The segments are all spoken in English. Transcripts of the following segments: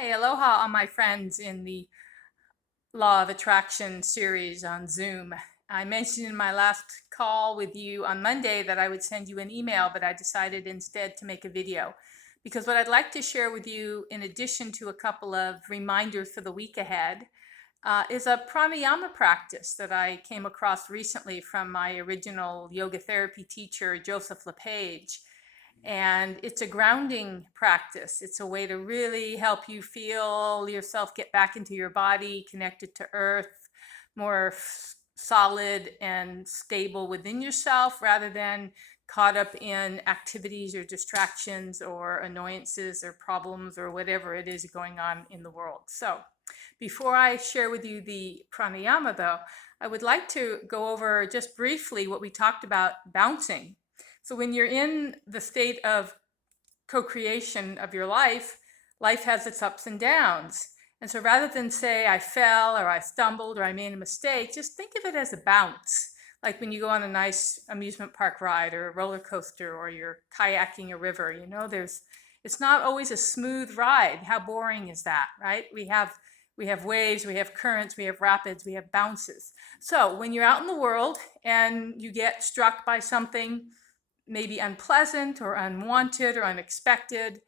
Hi, aloha, all my friends in the Law of Attraction series on Zoom. I mentioned in my last call with you on Monday that I would send you an email, but I decided instead to make a video because what I'd like to share with you, in addition to a couple of reminders for the week ahead, is a pranayama practice that I came across recently from my original yoga therapy teacher, Joseph LePage. And it's a grounding practice. It's a way to really help you feel yourself get back into your body, connected to earth, more solid and stable within yourself rather than caught up in activities or distractions or annoyances or problems or whatever it is going on in the world. So before I share with you the pranayama, though, I would like to go over just briefly what we talked about bouncing. So when you're in the state of co-creation of your life, life has its ups and downs. And so rather than say I fell or I stumbled or I made a mistake, just think of it as a bounce. Like when you go on a nice amusement park ride or a roller coaster or you're kayaking a river, it's not always a smooth ride. How boring is that, right? We have waves, we have currents, we have rapids, we have bounces. So when you're out in the world and you get struck by something maybe unpleasant or unwanted or unexpected,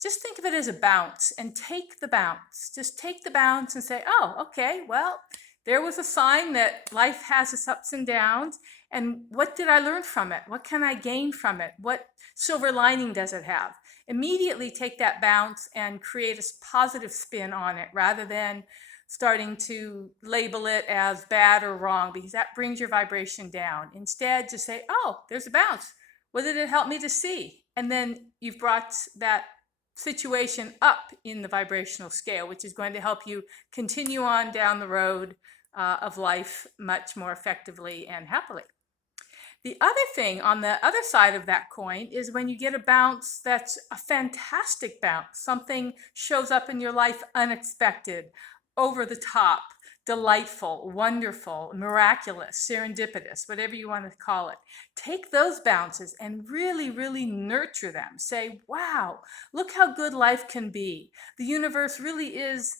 just think of it as a bounce and take the bounce. Just take the bounce and say, oh, okay, well, there was a sign that life has its ups and downs. And what did I learn from it? What can I gain from it? What silver lining does it have? Immediately take that bounce and create a positive spin on it rather than starting to label it as bad or wrong, because that brings your vibration down. Instead, just say, oh, there's a bounce. What did it help me to see? And then you've brought that situation up in the vibrational scale, which is going to help you continue on down the road of life much more effectively and happily. The other thing on the other side of that coin is when you get a bounce that's a fantastic bounce, something shows up in your life unexpected, over the top, delightful, wonderful, miraculous, serendipitous, whatever you want to call it. Take those bounces and really, really nurture them. Say, wow, look how good life can be. The universe really is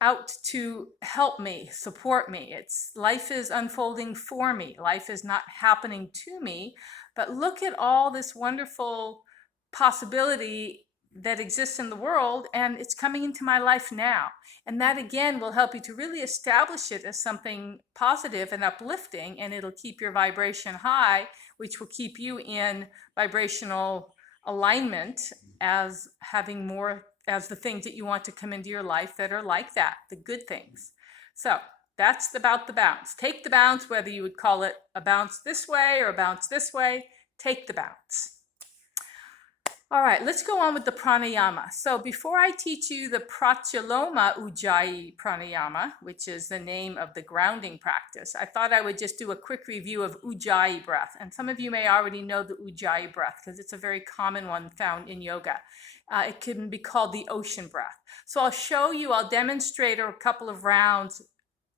out to help me, support me. Life is unfolding for me. Life is not happening to me, but look at all this wonderful possibility that exists in the world, and it's coming into my life now. And that again will help you to really establish it as something positive and uplifting, and it'll keep your vibration high, which will keep you in vibrational alignment as having more, as the things that you want to come into your life that are like that, the good things. So that's about the bounce. Take the bounce, whether you would call it a bounce this way or a bounce this way, take the bounce. All right, let's go on with the pranayama. So before I teach you the Pratiloma Ujjayi pranayama, which is the name of the grounding practice, I thought I would just do a quick review of Ujjayi breath. And some of you may already know the Ujjayi breath because it's a very common one found in yoga. It can be called the ocean breath. So I'll demonstrate a couple of rounds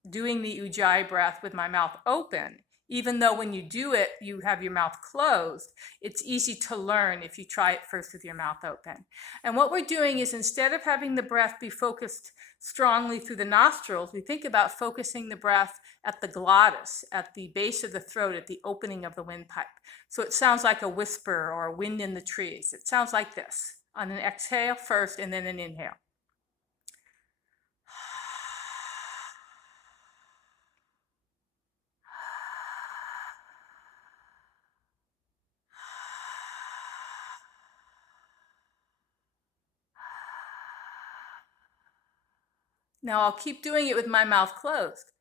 doing the Ujjayi breath with my mouth open. Even though when you do it, you have your mouth closed, it's easy to learn if you try it first with your mouth open. And what we're doing is, instead of having the breath be focused strongly through the nostrils, we think about focusing the breath at the glottis, at the base of the throat, at the opening of the windpipe. So it sounds like a whisper or a wind in the trees. It sounds like this on an exhale first and then an inhale. Now I'll keep doing it with my mouth closed.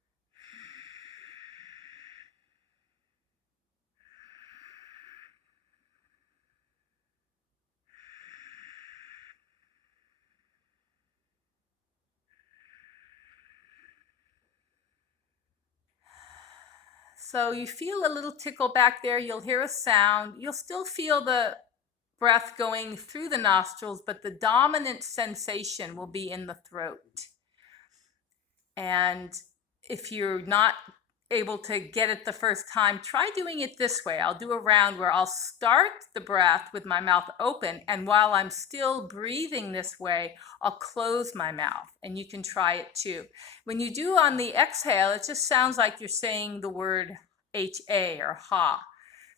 So you feel a little tickle back there, you'll hear a sound, you'll still feel the breath going through the nostrils, but the dominant sensation will be in the throat. And if you're not able to get it the first time, try doing it this way. I'll do a round where I'll start the breath with my mouth open, and while I'm still breathing this way, I'll close my mouth, and you can try it too. When you do on the exhale, it just sounds like you're saying the word HA or ha.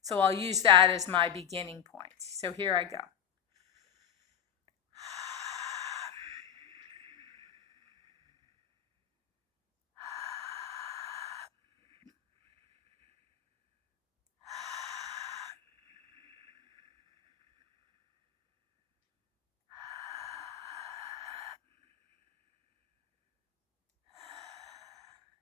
So I'll use that as my beginning point. So here I go.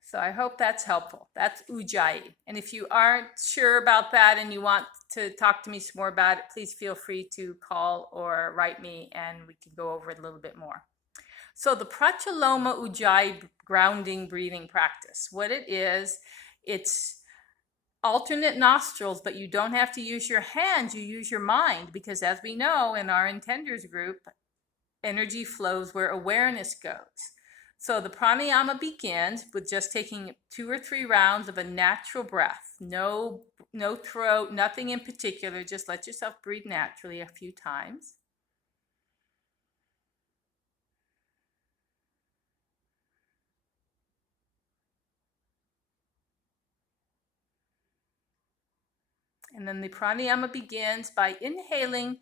So I hope that's helpful. That's Ujjayi. And if you aren't sure about that and you want to talk to me some more about it, please feel free to call or write me and we can go over it a little bit more. So the Pratiloma Ujjayi grounding breathing practice, what it is, it's alternate nostrils, but you don't have to use your hands, you use your mind, because as we know in our intenders group, energy flows where awareness goes. So the pranayama begins with just taking 2 or 3 rounds of a natural breath. No throat, nothing in particular. Just let yourself breathe naturally a few times. And then the pranayama begins by inhaling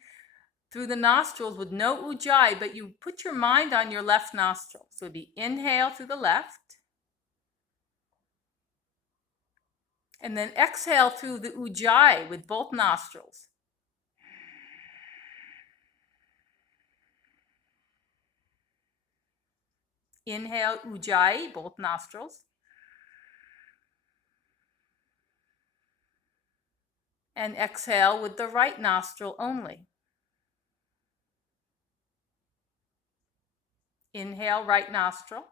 through the nostrils with no ujjayi, but you put your mind on your left nostril. So it'd be inhale through the left, and then exhale through the ujjayi with both nostrils. Inhale ujjayi, both nostrils. And exhale with the right nostril only. Inhale, right nostril.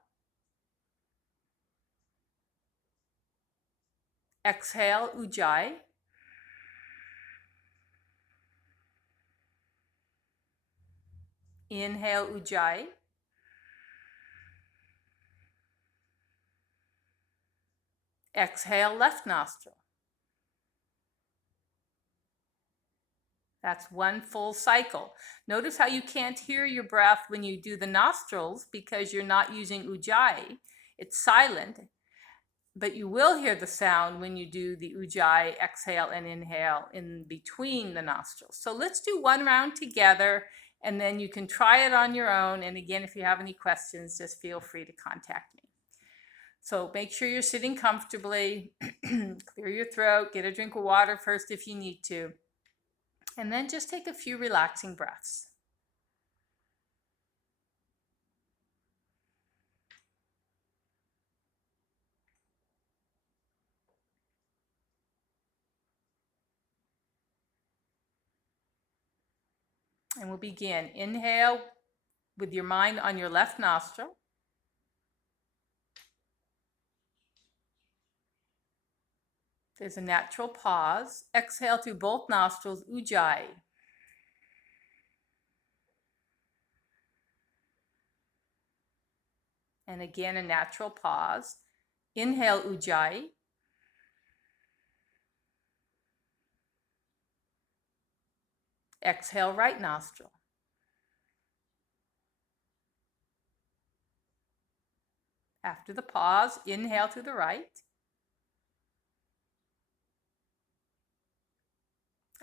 Exhale, ujjayi. Inhale, ujjayi. Exhale, left nostril. That's one full cycle. Notice how you can't hear your breath when you do the nostrils because you're not using ujjayi. It's silent, but you will hear the sound when you do the ujjayi, exhale and inhale in between the nostrils. So let's do one round together and then you can try it on your own. And again, if you have any questions, just feel free to contact me. So make sure you're sitting comfortably, clear your throat, get a drink of water first if you need to. And then just take a few relaxing breaths. And we'll begin. Inhale with your mind on your left nostril. There's a natural pause. Exhale through both nostrils, ujjayi. And again, a natural pause. Inhale, ujjayi. Exhale, right nostril. After the pause, inhale through the right.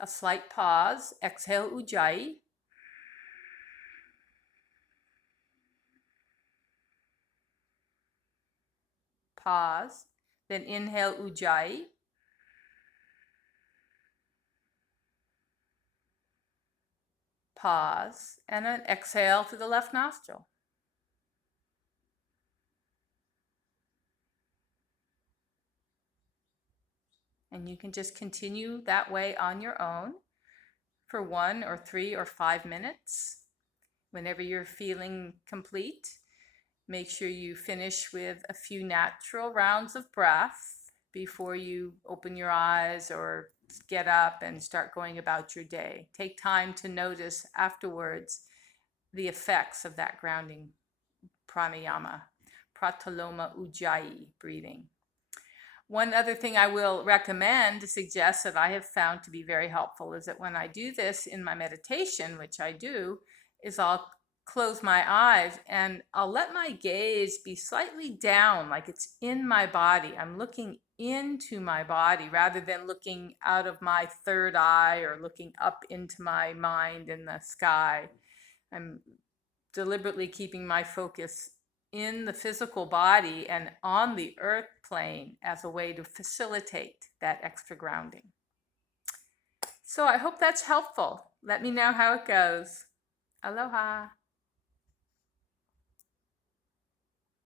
A slight pause. Exhale, ujjayi. Pause. Then inhale, ujjayi. Pause. And then exhale through the left nostril. And you can just continue that way on your own for 1 or 3 or 5 minutes. Whenever you're feeling complete, make sure you finish with a few natural rounds of breath before you open your eyes or get up and start going about your day. Take time to notice afterwards the effects of that grounding pranayama, Pratiloma Ujjayi breathing. One other thing I will recommend to suggest that I have found to be very helpful is that when I do this in my meditation, which I do, is I'll close my eyes and I'll let my gaze be slightly down, like it's in my body. I'm looking into my body rather than looking out of my third eye or looking up into my mind in the sky. I'm deliberately keeping my focus in the physical body and on the earth plane as a way to facilitate that extra grounding. So I hope that's helpful. Let me know how it goes. Aloha.